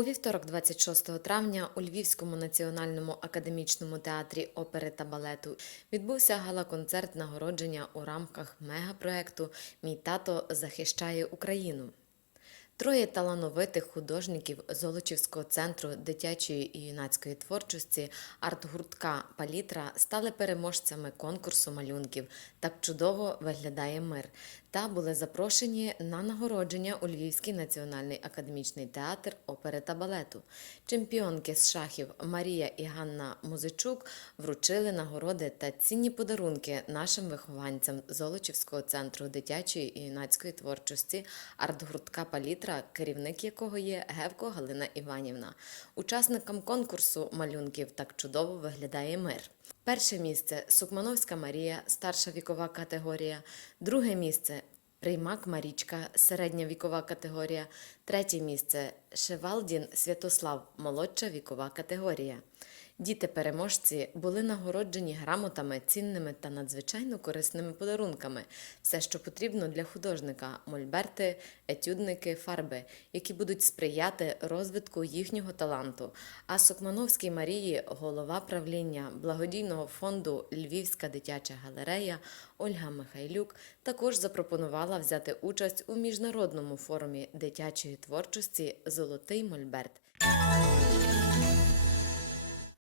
У вівторок, 26 травня, у Львівському національному академічному театрі опери та балету відбувся гала-концерт нагородження у рамках мегапроекту Мій тато захищає Україну. Троє талановитих художників Золочівського центру дитячої і юнацької творчості арт-гуртка Палітра стали переможцями конкурсу малюнків Так чудово виглядає мир та були запрошені на нагородження у Львівський національний академічний театр опери та балету. Чемпіонки з шахів Марія і Ганна Музичук вручили нагороди та цінні подарунки нашим вихованцям Золочівського центру дитячої і юнацької творчості арт-гуртка Палітра, керівник якого є Гевко Галина Іванівна. Учасникам конкурсу малюнків так чудово виглядає мир. Перше місце Сукмановська Марія, старша вікова категорія. Друге місце Приймак Марічка, середня вікова категорія. Третє місце Шевалдін Святослав, молодша вікова категорія. Діти-переможці були нагороджені грамотами, цінними та надзвичайно корисними подарунками. Все, що потрібно для художника мольберти, етюдники, фарби, які будуть сприяти розвитку їхнього таланту. А Сокмановській Марії, голова правління благодійного фонду Львівська дитяча галерея Ольга Михайлюк, також запропонувала взяти участь у міжнародному форумі дитячої творчості Золотий Мольберт